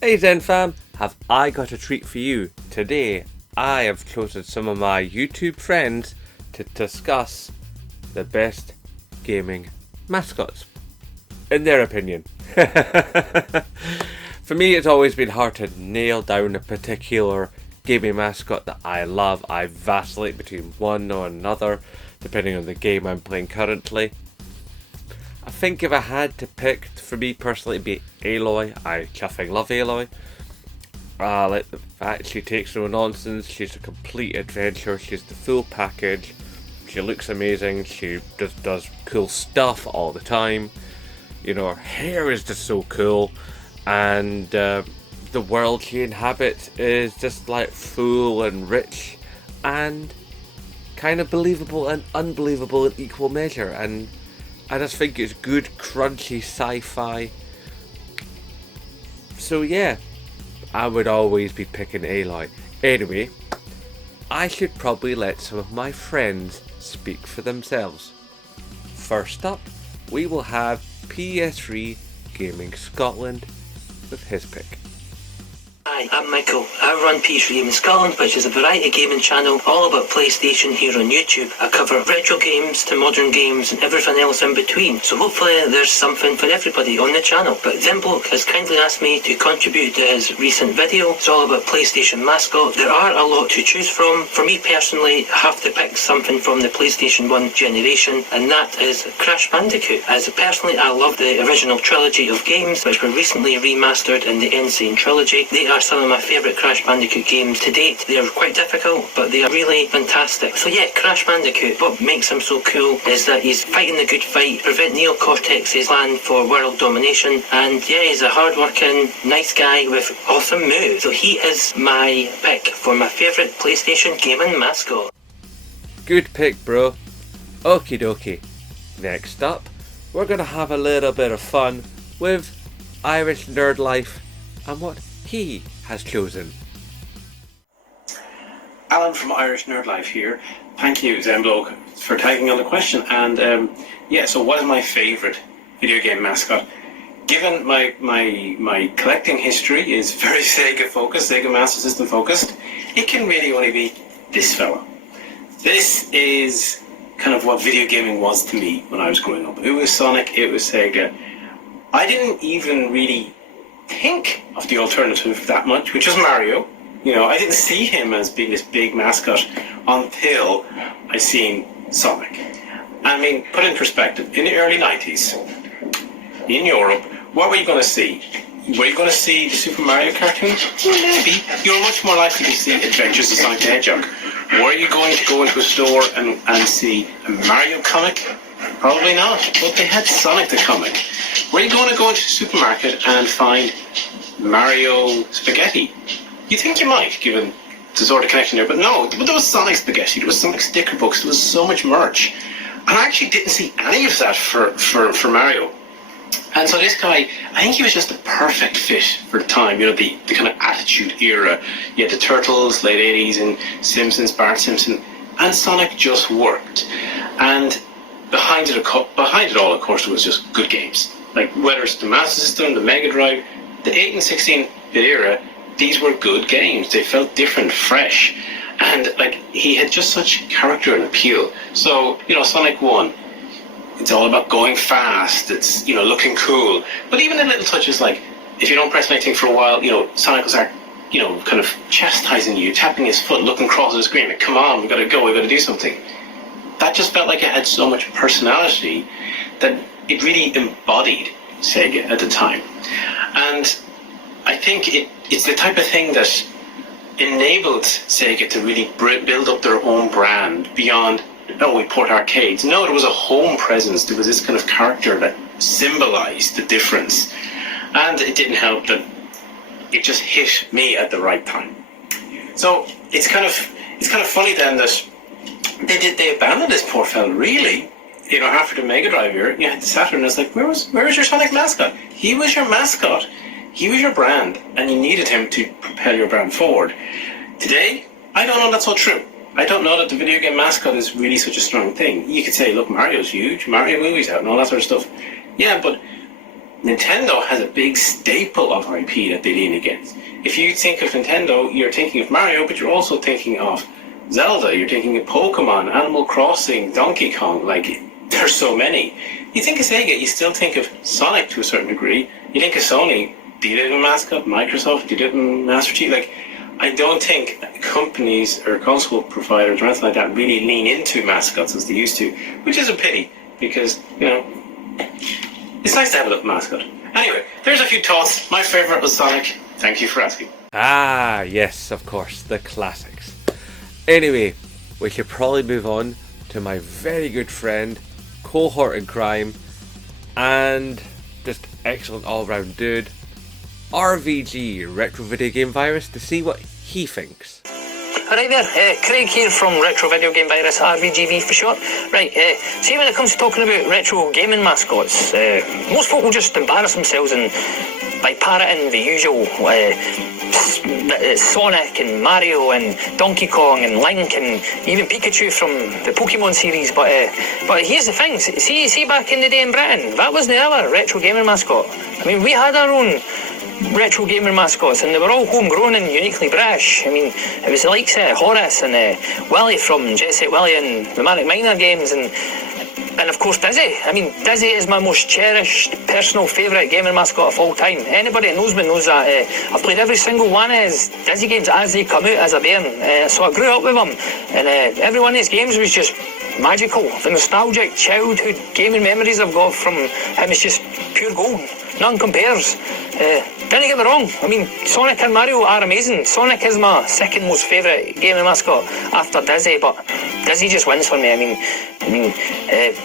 Hey Zen fam, have I got a treat for you? Today I have chosen some of my YouTube friends to discuss the best gaming mascots, in their opinion. For me, it's always been hard to nail down a particular gaming mascot that I love. I vacillate between one or another depending on the game I'm playing currently. I think if I had to pick, for me personally, it'd be Aloy. I chuffing love Aloy. I like the fact she takes no nonsense, she's a complete adventure, she's the full package, she looks amazing, she just does cool stuff all the time. You know, her hair is just so cool, and the world she inhabits is just like full and rich and kind of believable and unbelievable in equal measure, and I just think it's good, crunchy sci-fi. So yeah, I would always be picking Aloy. Anyway, I should probably let some of my friends speak for themselves. First up, we will have PS3 Gaming Scotland with his pick. Hi, I'm Michael. I run PS3 Gaming Scotland, which is a variety gaming channel all about PlayStation here on YouTube. I cover retro games to modern games and everything else in between, so hopefully there's something for everybody on the channel. But Zenbloke has kindly asked me to contribute to his recent video. It's all about PlayStation mascots. There are a lot to choose from. For me personally, I have to pick something from the PlayStation 1 generation, and that is Crash Bandicoot. As personally, I love the original trilogy of games, which were recently remastered in the Insane Trilogy. They are some of my favourite Crash Bandicoot games to date. They are quite difficult, but they are really fantastic. So yeah, Crash Bandicoot, what makes him so cool is that he's fighting the good fight, prevent Neo Cortex's plan for world domination, and yeah, he's a hard-working, nice guy with awesome moves. So he is my pick for my favourite PlayStation gaming mascot. Good pick, bro. Okie dokie. Next up, we're going to have a little bit of fun with Irish Nerd Life and what he has chosen. Alan from Irish Nerd Life here. Thank you, Zenbloke, for taking on the question. And so what is my favourite video game mascot? Given my collecting history is very Sega focused, Sega Master System focused, it can really only be this fella. This is kind of what video gaming was to me when I was growing up. It was Sonic, it was Sega. I didn't even really think of the alternative that much, which was Mario. You know, I didn't see him as being this big mascot until I seen Sonic. I mean, put in perspective, in the early 90s, in Europe, what were you going to see? Were you going to see the Super Mario cartoon? Well, maybe. You were much more likely to see Adventures of Sonic the Hedgehog. Were you going to go into a store and see a Mario comic? Probably not, but they had Sonic the comic. Were you going to go into the supermarket and find Mario spaghetti? You think you might, given the sort of connection there, but no, there was Sonic spaghetti, there was Sonic sticker books, there was so much merch. And I actually didn't see any of that for Mario. And so this guy, I think he was just the perfect fit for the time, you know, the kind of Attitude Era. You had the Turtles, late 80s, and Simpsons, Bart Simpson, and Sonic just worked. And behind it all, of course, it was just good games. Like, whether it's the Master System, the Mega Drive, the 8 and 16-bit era, these were good games. They felt different, fresh. And, like, he had just such character and appeal. So, you know, Sonic 1, it's all about going fast. It's, you know, looking cool. But even the little touches, like, if you don't press anything for a while, you know, Sonic will start, you know, kind of chastising you, tapping his foot, looking across the screen, like, come on, we gotta go, we gotta do something. That just felt like it had so much personality that it really embodied Sega at the time. And I think it's the type of thing that enabled Sega to really build up their own brand beyond, oh, we port arcades. No, there was a home presence. There was this kind of character that symbolized the difference. And it didn't help that it just hit me at the right time. So it's kind of funny then that they abandoned this poor fella, really. You know, after the Mega Drive era, you had the Saturn, it's like, where was your Sonic mascot? He was your mascot. He was your brand, and you needed him to propel your brand forward. Today, I don't know that's so true. I don't know that the video game mascot is really such a strong thing. You could say, look, Mario's huge, Mario movie's out, and all that sort of stuff. Yeah, but Nintendo has a big staple of IP that they lean against. If you think of Nintendo, you're thinking of Mario, but you're also thinking of Zelda, you're thinking of Pokemon, Animal Crossing, Donkey Kong, like, there's so many. You think of Sega, you still think of Sonic to a certain degree. You think of Sony, do you do it in Mascot? Microsoft, do you do it in Master Chief? Like, I don't think companies or console providers or anything like that really lean into mascots as they used to, which is a pity, because, you know, it's nice to have a little mascot. Anyway, there's a few thoughts. My favourite was Sonic. Thank you for asking. Ah, yes, of course, the classics. Anyway, we should probably move on to my very good friend, cohort in crime, and just excellent all-round dude, RVG, Retro Video Game Virus, to see what he thinks. Alright there, Craig here from Retro Video Game Virus, RVGV for short. Right, see, when it comes to talking about retro gaming mascots, most folk will just embarrass themselves and by parroting the usual Sonic and Mario and Donkey Kong and Link and even Pikachu from the Pokemon series. But here's the thing, see back in the day in Britain, that wasn't our retro gaming mascot. I mean, we had our own retro gamer mascots, and they were all homegrown and uniquely British. I mean, it was the likes of Horace and Willie from Jet Set Willie and the Manic Miner games, and of course Dizzy. I mean, Dizzy is my most cherished, personal favourite gamer mascot of all time. Anybody that knows me knows that I've played every single one of his Dizzy games as they come out as a bairn. So I grew up with him, and every one of his games was just magical. The nostalgic childhood gaming memories I've got from him is just pure gold. None compares. Don't get me wrong, I mean, Sonic and Mario are amazing. Sonic is my second most favourite gaming mascot after Dizzy, but Dizzy just wins for me. I mean,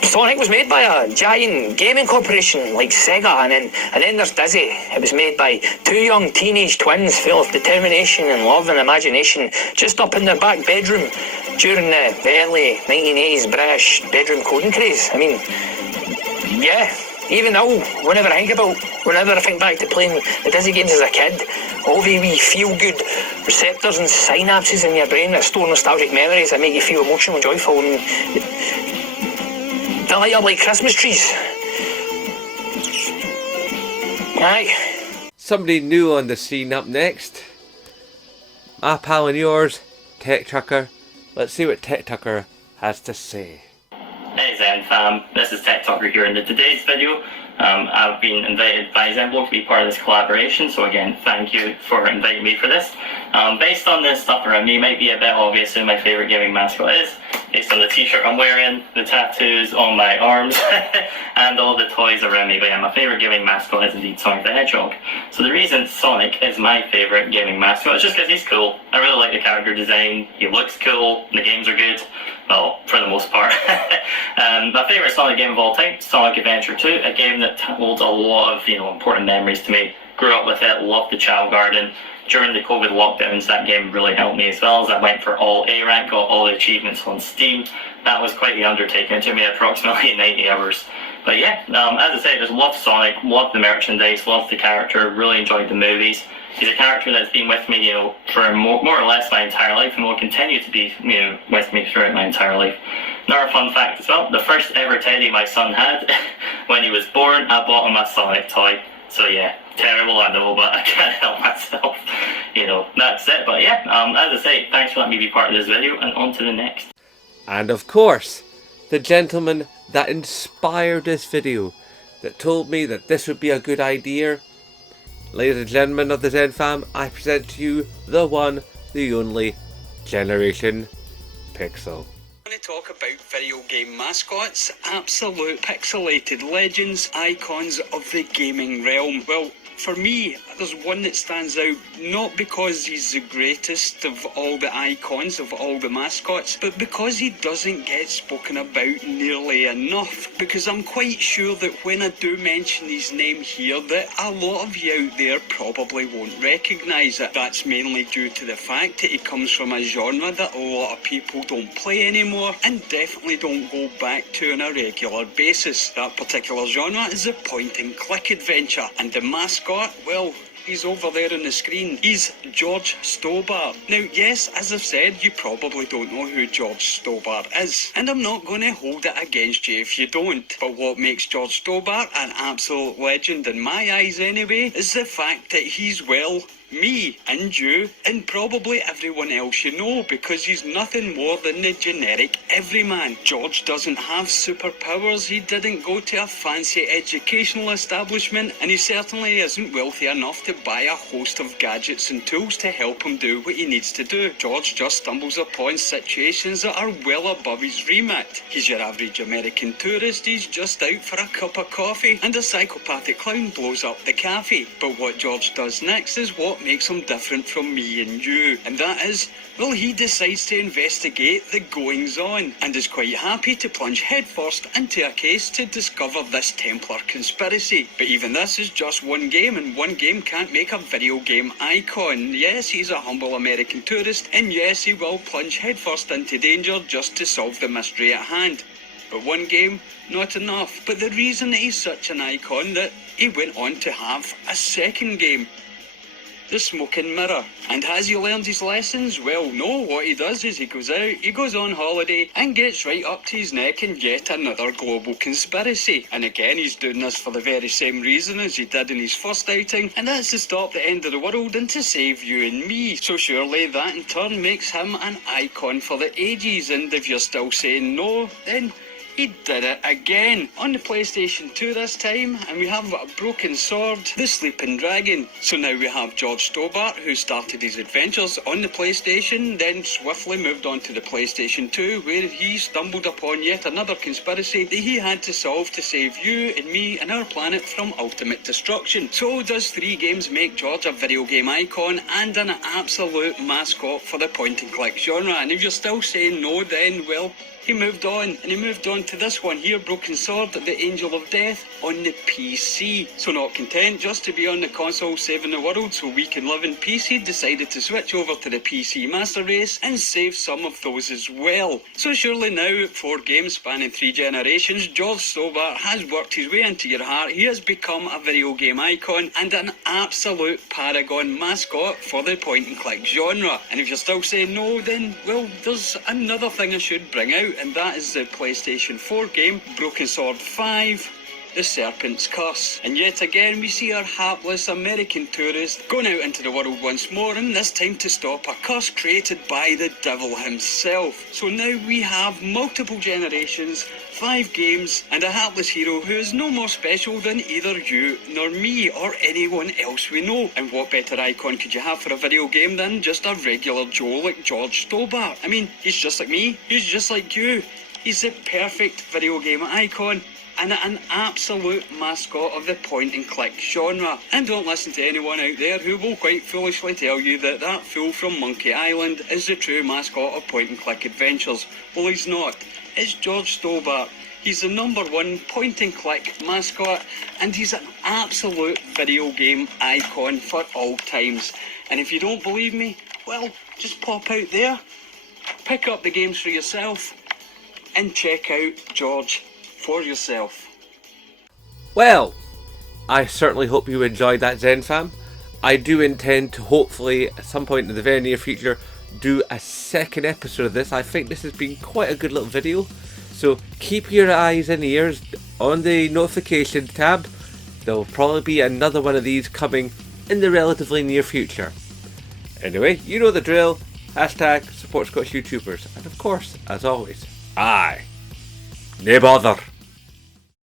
Sonic was made by a giant gaming corporation like Sega, and then there's Dizzy. It was made by two young teenage twins full of determination and love and imagination, just up in their back bedroom during the early 1980s British bedroom coding craze. I mean, yeah. Even now, whenever I think back to playing the Dizzy games as a kid, all the wee feel-good receptors and synapses in your brain that store nostalgic memories that make you feel emotional and joyful, and they light up like Christmas trees. Aye. Somebody new on the scene up next. My pal and yours, Tech Tucker. Let's see what Tech Tucker has to say. Hey Zen fam, this is Tech Tucker here in today's video. I've been invited by Zenbloke to be part of this collaboration, so again, thank you for inviting me for this. Based on this stuff around me, might be a bit obvious who my favourite gaming mascot is, based on the t-shirt I'm wearing, the tattoos on my arms, and all the toys around me. But yeah, my favourite gaming mascot is indeed Sonic the Hedgehog. So the reason Sonic is my favourite gaming mascot is just because he's cool. I really like the character design, he looks cool, the games are good. Well, for the most part. My favourite Sonic game of all time, Sonic Adventure 2, a game that holds a lot of important memories to me. Grew up with it, loved the Chow Garden. During the COVID lockdowns, that game really helped me as well, as I went for all A rank, got all the achievements on Steam. That was quite the undertaking. It took me approximately 90 hours. But yeah, as I say, just love Sonic, love the merchandise, love the character, really enjoyed the movies. He's a character that's been with me, for more or less my entire life, and will continue to be, with me throughout my entire life. Another fun fact as well, the first ever teddy my son had, when he was born, I bought him a Sonic toy. So yeah, terrible I know, but I can't help myself. That's it. But yeah, as I say, thanks for letting me be part of this video, and on to the next. And of course, the gentleman that inspired this video, that told me that this would be a good idea. Ladies and gentlemen of the Zen fam, I present to you the one, the only, Generation Pixel. I want to talk about video game mascots, absolute pixelated legends, icons of the gaming realm. Well, for me, there's one that stands out, not because he's the greatest of all the icons, of all the mascots, but because he doesn't get spoken about nearly enough. Because I'm quite sure that when I do mention his name here, that a lot of you out there probably won't recognise it. That's mainly due to the fact that he comes from a genre that a lot of people don't play anymore, and definitely don't go back to on a regular basis. That particular genre is a point-and-click adventure, and the mascot, well, He's over there on the screen. He's George Stobart. Now, yes, as I've said, you probably don't know who George Stobart is, and I'm not going to hold it against you if you don't. But what makes George Stobart an absolute legend in my eyes anyway is the fact that he's, well, me and you and probably everyone else you know, because he's nothing more than the generic everyman. George doesn't have superpowers, he didn't go to a fancy educational establishment, and he certainly isn't wealthy enough to buy a host of gadgets and tools to help him do what he needs to do. George just stumbles upon situations that are well above his remit. He's your average American tourist, he's just out for a cup of coffee, and a psychopathic clown blows up the cafe. But what George does next is what makes him different from me and you, and that is, well, he decides to investigate the goings-on and is quite happy to plunge headfirst into a case to discover this Templar conspiracy. But even this is just one game, and one game can't make a video game icon. Yes, he's a humble American tourist, and yes, he will plunge headfirst into danger just to solve the mystery at hand. But one game, not enough. But the reason that he's such an icon that he went on to have a second game, The Smoking Mirror. And has he learned his lessons? Well, no. What he does is he goes out, he goes on holiday, and gets right up to his neck in yet another global conspiracy. And again, he's doing this for the very same reason as he did in his first outing, and that's to stop the end of the world and to save you and me. So surely that in turn makes him an icon for the ages, and if you're still saying no, then he did it again, on the PlayStation 2 this time, and we have a broken sword, the Sleeping Dragon. So now we have George Stobart, who started his adventures on the PlayStation, then swiftly moved on to the PlayStation 2, where he stumbled upon yet another conspiracy that he had to solve to save you and me and our planet from ultimate destruction. So does 3 games make George a video game icon and an absolute mascot for the point-and-click genre? And if you're still saying no, then, well, he moved on, and he moved on to this one here, Broken Sword, the Angel of Death, on the PC. So not content just to be on the console saving the world so we can live in peace, he decided to switch over to the PC Master Race and save some of those as well. So surely now, 4 games spanning 3 generations, George Stobart has worked his way into your heart. He has become a video game icon and an absolute paragon mascot for the point-and-click genre. And if you're still saying no, then, well, there's another thing I should bring out, and that is the PlayStation 4 game, Broken Sword 5, The Serpent's Curse. And yet again we see our hapless American tourist going out into the world once more, and this time to stop a curse created by the devil himself. So now we have multiple generations, 5 games, and a hapless hero who is no more special than either you nor me or anyone else we know. And what better icon could you have for a video game than just a regular Joe like George Stobart? I mean, he's just like me, he's just like you. He's the perfect video game icon and an absolute mascot of the point-and-click genre. And don't listen to anyone out there who will quite foolishly tell you that that fool from Monkey Island is the true mascot of point-and-click adventures. Well, he's not. It's George Stobart. He's the #1 point-and-click mascot, and he's an absolute video game icon for all times. And if you don't believe me, well, just pop out there, pick up the games for yourself, and check out George for yourself. Well, I certainly hope you enjoyed that, Zen fam. I do intend to hopefully at some point in the very near future do a second episode of this. I think this has been quite a good little video, so keep your eyes and ears on the notification tab. There will probably be another one of these coming in the relatively near future. Anyway, you know the drill. Hashtag support Scottish YouTubers, and of course, as always, aye, nae bother.